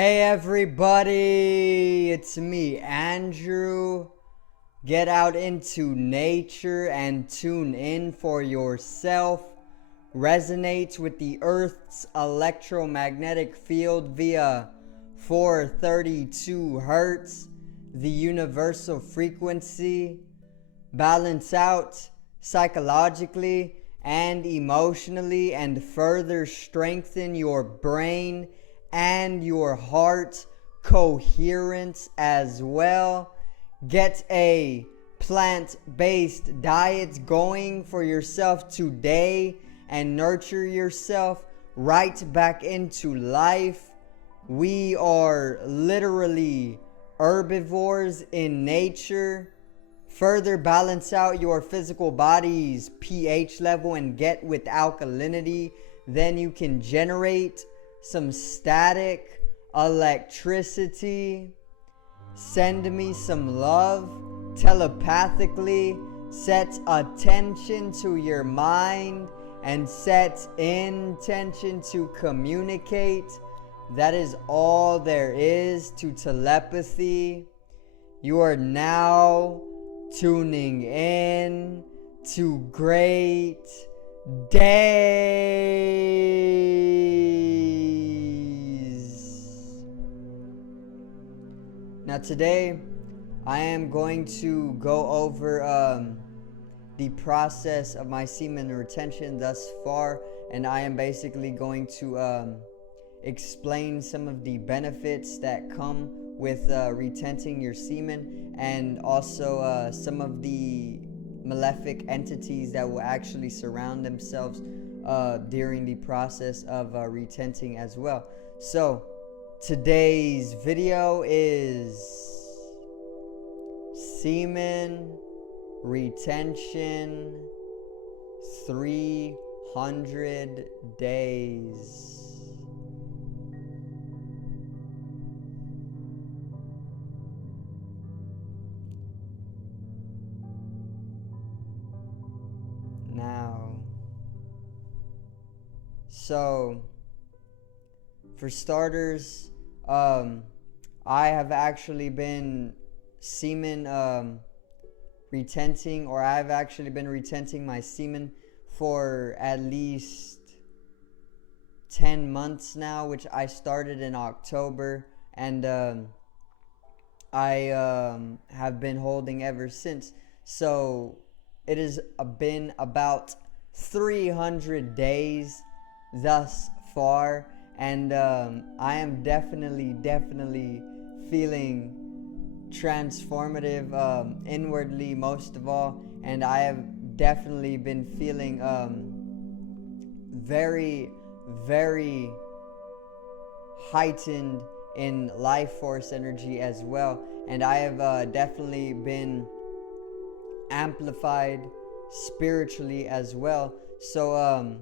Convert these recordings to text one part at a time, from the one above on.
Hey everybody, it's me, Andrew. Get out into nature and tune in for yourself. Resonate with the Earth's electromagnetic field via 432 Hertz, the universal frequency. Balance out psychologically and emotionally and further strengthen your brain and your heart coherence as well. Get a plant-based diet going for yourself today and nurture yourself right back into life. We are literally herbivores in nature. Further balance out your physical body's pH level and get with alkalinity. Then you can generate some static electricity. Send me some love telepathically. Set attention to your mind and set intention to communicate. That is all there is to telepathy. You are now tuning in to great days. Now today I am going to go over the process of my semen retention thus far, and I am basically going to explain some of the benefits that come with retenting your semen, and also some of the malefic entities that will actually surround themselves during the process of retenting as well. So today's video is semen retention 300 days. So, for starters, I have actually been semen retenting, or I've actually been retenting my semen for at least 10 months now, which I started in October, and I have been holding ever since. So, it has been about 300 days thus far, and I am definitely feeling transformative inwardly, most of all, and I have definitely been feeling very heightened in life force energy as well, and I have definitely been amplified spiritually as well. So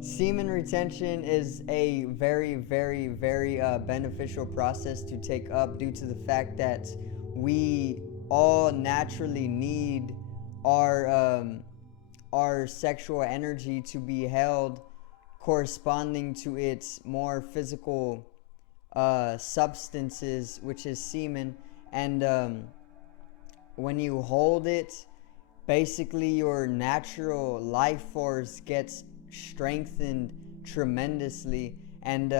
semen retention is a very beneficial process to take up, due to the fact that we all naturally need our sexual energy to be held corresponding to its more physical substances, which is semen. And when you hold it, basically your natural life force gets strengthened tremendously, and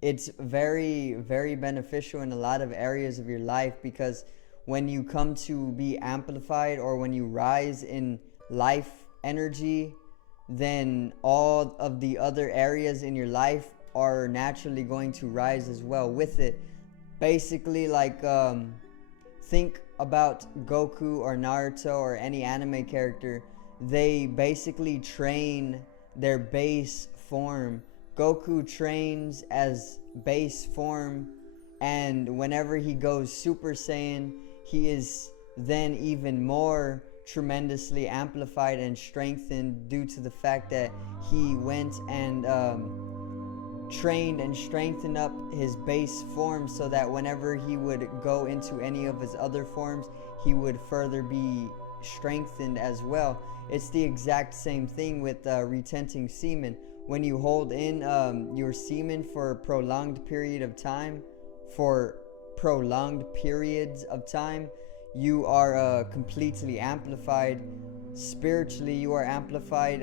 it's very beneficial in a lot of areas of your life, because when you come to be amplified, or when you rise in life energy, then all of the other areas in your life are naturally going to rise as well with it. Basically, like think about Goku or Naruto or any anime character. They basically train their base form. Goku trains as base form, and whenever he goes Super Saiyan, he is then even more tremendously amplified and strengthened, due to the fact that he went and trained and strengthened up his base form, so that whenever he would go into any of his other forms, he would further be strengthened as well. It's the exact same thing with retenting semen. when you hold in your semen for prolonged periods of time, you are completely amplified. Spiritually, you are amplified.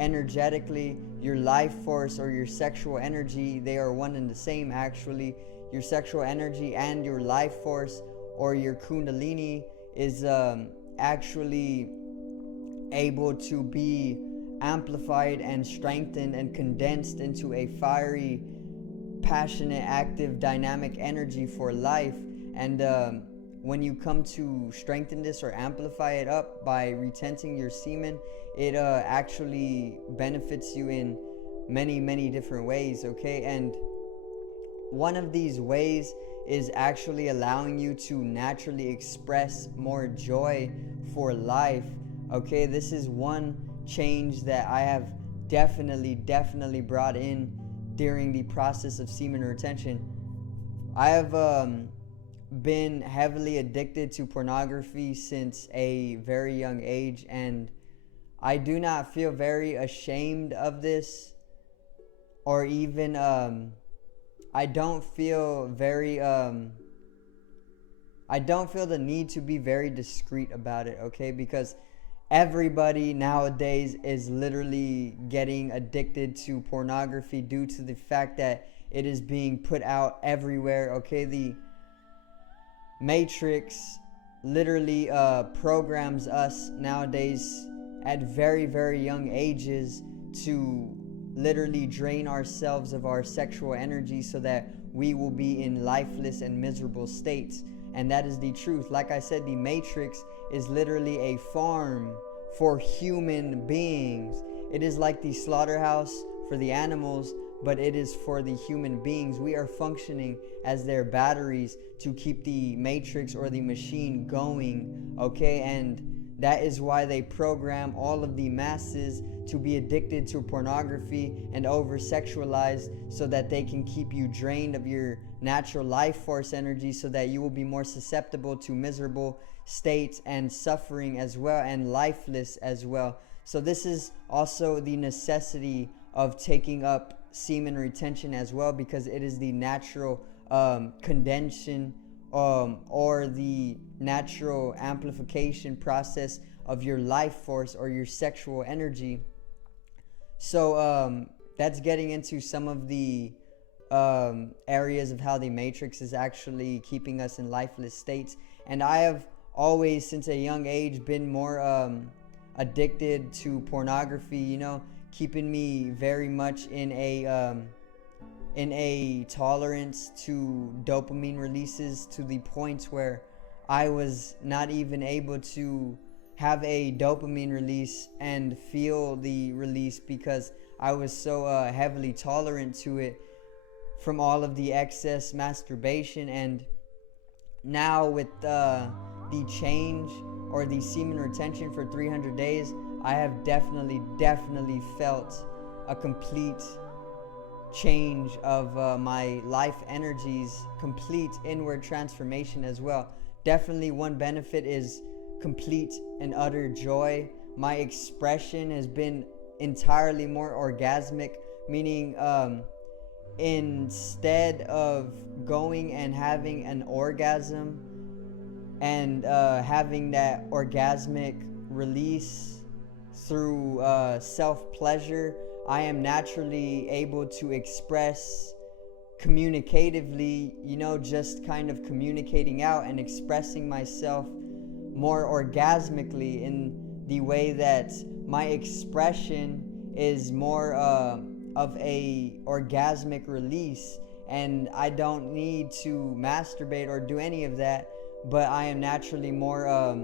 Energetically, your life force or your sexual energy, they are one and the same actually. Your sexual energy and your life force or your kundalini is actually able to be amplified and strengthened and condensed into a fiery, passionate, active, dynamic energy for life. And when you come to strengthen this or amplify it up by retenting your semen, it actually benefits you in many, many different ways, okay? And one of these ways is actually allowing you to naturally express more joy for life, okay? This is one change that I have definitely brought in during the process of semen retention. I have been heavily addicted to pornography since a very young age, and I do not feel very ashamed of this, or even I don't feel the need to be very discreet about it, okay? Because everybody nowadays is literally getting addicted to pornography due to the fact that it is being put out everywhere, okay? The Matrix literally programs us nowadays at very young ages to literally drain ourselves of our sexual energy so that we will be in lifeless and miserable states. And that is the truth. Like I said, the Matrix is literally a farm for human beings. It is like the slaughterhouse for the animals, but it is for the human beings. We are functioning as their batteries to keep the Matrix or the machine going, okay? And that is why they program all of the masses to be addicted to pornography and over-sexualized, so that they can keep you drained of your natural life force energy, so that you will be more susceptible to miserable states and suffering as well, and lifeless as well. So this is also the necessity of taking up semen retention as well, because it is the natural condensation or the natural amplification process of your life force or your sexual energy. So that's getting into some of the areas of how the Matrix is actually keeping us in lifeless states. And I have always, since a young age, been more addicted to pornography, you know, keeping me very much in a tolerance to dopamine releases, to the point where I was not even able to have a dopamine release and feel the release, because I was so heavily tolerant to it from all of the excess masturbation. And now with the change or the semen retention for 300 days, I have definitely felt a complete change of my life energies, complete inward transformation as well. Definitely one benefit is complete and utter joy. My expression has been entirely more orgasmic, meaning instead of going and having an orgasm and having that orgasmic release through self-pleasure, I am naturally able to express communicatively, you know, just kind of communicating out and expressing myself more orgasmically, in the way that my expression is more of a orgasmic release, and I don't need to masturbate or do any of that, but I am naturally more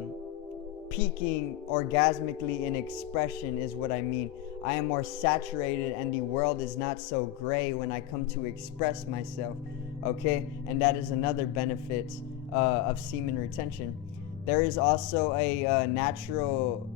peaking orgasmically in expression is what I mean. I am more saturated, and the world is not so gray when I come to express myself, okay? And that is another benefit of semen retention. There is also a natural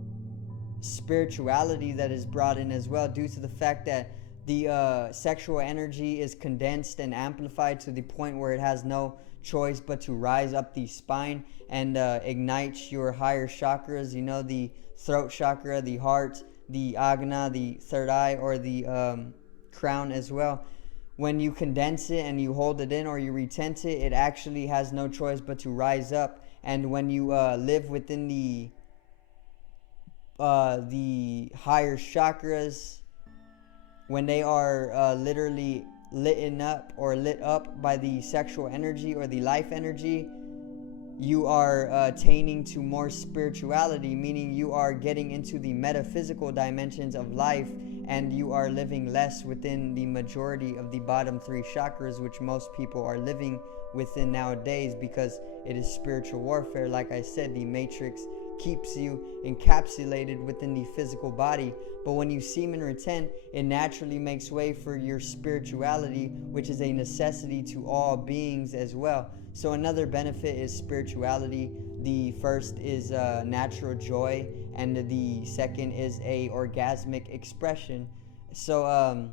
spirituality that is brought in as well, due to the fact that the sexual energy is condensed and amplified to the point where it has no choice but to rise up the spine and ignite your higher chakras, you know, the throat chakra, the heart, the agna, the third eye, or the crown as well. When you condense it and you hold it in or you retent it, it actually has no choice but to rise up. And when you live within the higher chakras, when they are literally lit up by the sexual energy or the life energy, you are attaining to more spirituality, meaning you are getting into the metaphysical dimensions of life, and you are living less within the majority of the bottom three chakras, which most people are living within nowadays, because it is spiritual warfare. Like I said, the matrix keeps you encapsulated within the physical body. But when you semen retent, it naturally makes way for your spirituality, which is a necessity to all beings as well. So another benefit is spirituality. The first is natural joy, and the second is a orgasmic expression. So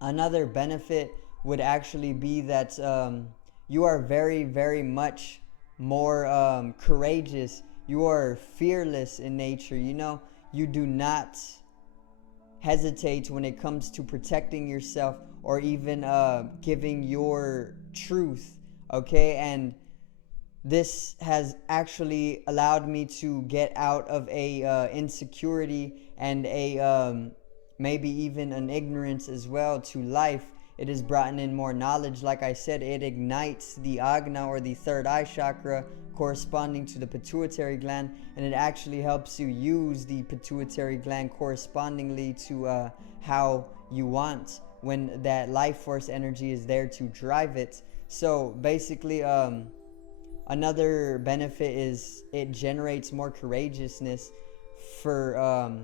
another benefit would actually be that you are very, very much more courageous. You are fearless in nature. You do not hesitate when it comes to protecting yourself or even giving your truth. Okay, and this has actually allowed me to get out of a insecurity and a maybe even an ignorance as well to life. It has brought in more knowledge. Like I said, it ignites the agna or the third eye chakra corresponding to the pituitary gland, and it actually helps you use the pituitary gland correspondingly to how you want, when that life force energy is there to drive it. So basically, another benefit is it generates more courageousness for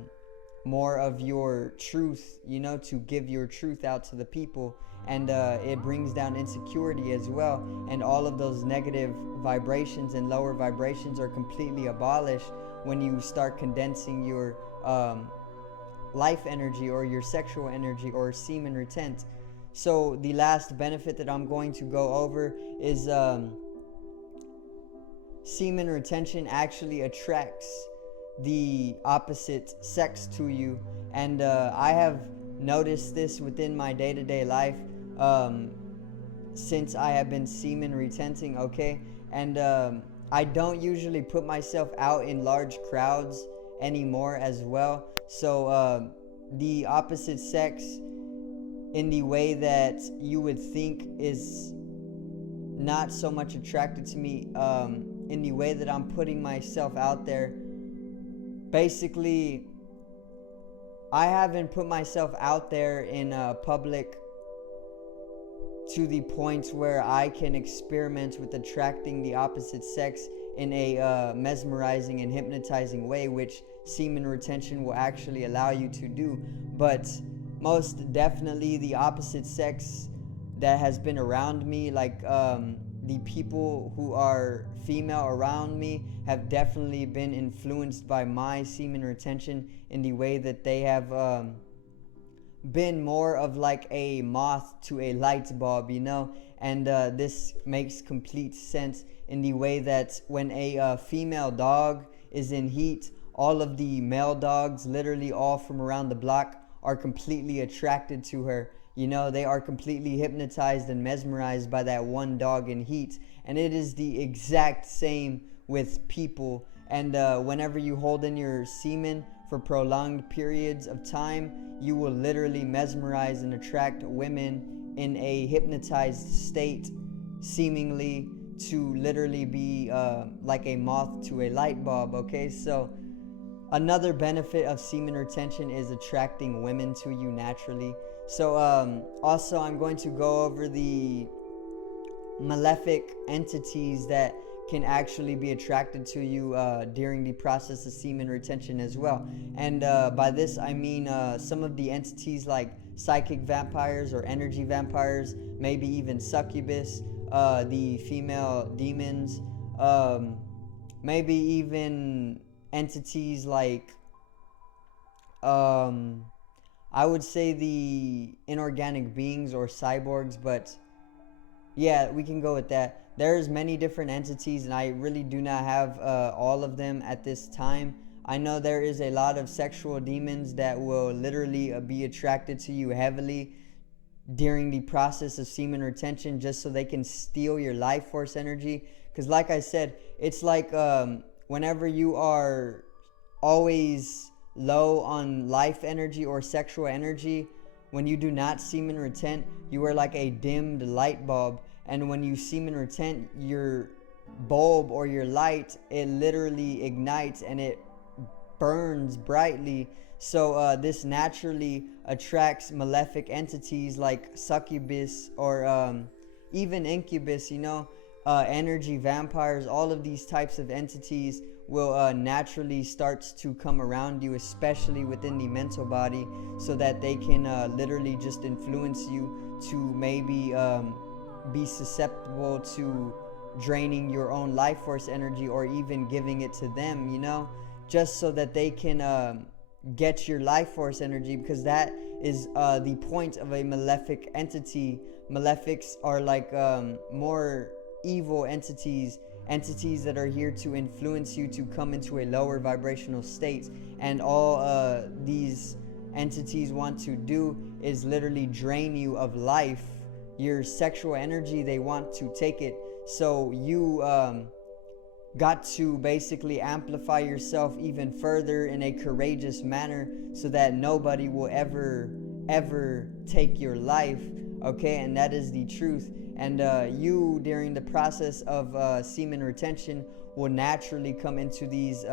more of your truth, to give your truth out to the people. And it brings down insecurity as well. And all of those negative vibrations and lower vibrations are completely abolished when you start condensing your life energy or your sexual energy or semen retent. So the last benefit that I'm going to go over is semen retention actually attracts the opposite sex to you. And I have noticed this within my day-to-day life since I have been semen retenting, okay? And I don't usually put myself out in large crowds anymore as well. So the opposite sex, in the way that you would think, is not so much attracted to me in the way that I'm putting myself out there. Basically, I haven't put myself out there in public to the point where I can experiment with attracting the opposite sex in a mesmerizing and hypnotizing way, which semen retention will actually allow you to do. But most definitely the opposite sex that has been around me, like the people who are female around me, have definitely been influenced by my semen retention in the way that they have been more of like a moth to a light bulb, and this makes complete sense in the way that when a female dog is in heat, all of the male dogs, literally all from around the block, are completely attracted to her. They are completely hypnotized and mesmerized by that one dog in heat. And it is the exact same with people. And whenever you hold in your semen for prolonged periods of time, you will literally mesmerize and attract women in a hypnotized state, seemingly to literally be like a moth to a light bulb. Okay, so another benefit of semen retention is attracting women to you naturally. So also I'm going to go over the malefic entities that can actually be attracted to you during the process of semen retention as well. And by this I mean some of the entities like psychic vampires or energy vampires, maybe even succubus, the female demons, maybe even entities like I would say the inorganic beings or cyborgs, but yeah, we can go with that. There's many different entities, and I really do not have all of them at this time. I know there is a lot of sexual demons that will literally be attracted to you heavily during the process of semen retention, just so they can steal your life force energy. Because like I said, it's like whenever you are always low on life energy or sexual energy, when you do not semen retent, you are like a dimmed light bulb. And when you semen retent, your bulb or your light, it literally ignites and it burns brightly. So this naturally attracts malefic entities like succubus or even incubus, energy vampires. All of these types of entities will naturally start to come around you, especially within the mental body, so that they can literally just influence you to maybe be susceptible to draining your own life force energy, or even giving it to them, just so that they can get your life force energy, because that is the point of a malefic entity. Malefics are like more evil entities that are here to influence you to come into a lower vibrational state. And all these entities want to do is literally drain you of life, your sexual energy. They want to take it. So you got to basically amplify yourself even further in a courageous manner, so that nobody will ever take your life. Okay, and that is the truth. And you, during the process of semen retention, will naturally come into these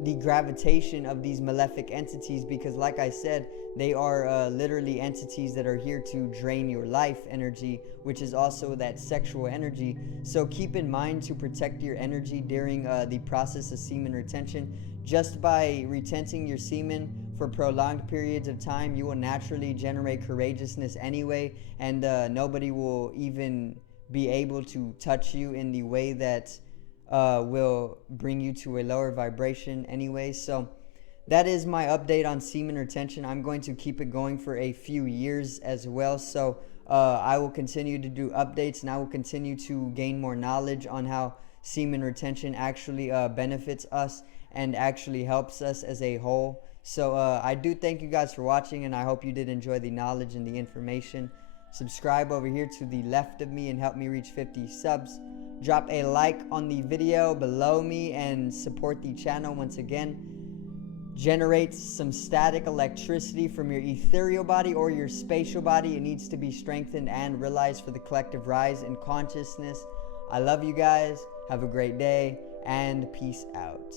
the gravitation of these malefic entities, because like I said, they are literally entities that are here to drain your life energy, which is also that sexual energy. So keep in mind to protect your energy during the process of semen retention. Just by retenting your semen for prolonged periods of time, you will naturally generate courageousness anyway, and nobody will even be able to touch you in the way that will bring you to a lower vibration anyway. So that is my update on semen retention. I'm going to keep it going for a few years as well. So I will continue to do updates, and I will continue to gain more knowledge on how semen retention actually benefits us and actually helps us as a whole. So I do thank you guys for watching, and I hope you did enjoy the knowledge and the information. Subscribe over here to the left of me and help me reach 50 subs. Drop a like on the video below me and support the channel once again. Generate some static electricity from your ethereal body or your spatial body. It needs to be strengthened and realized for the collective rise in consciousness. I love you guys. Have a great day, and peace out.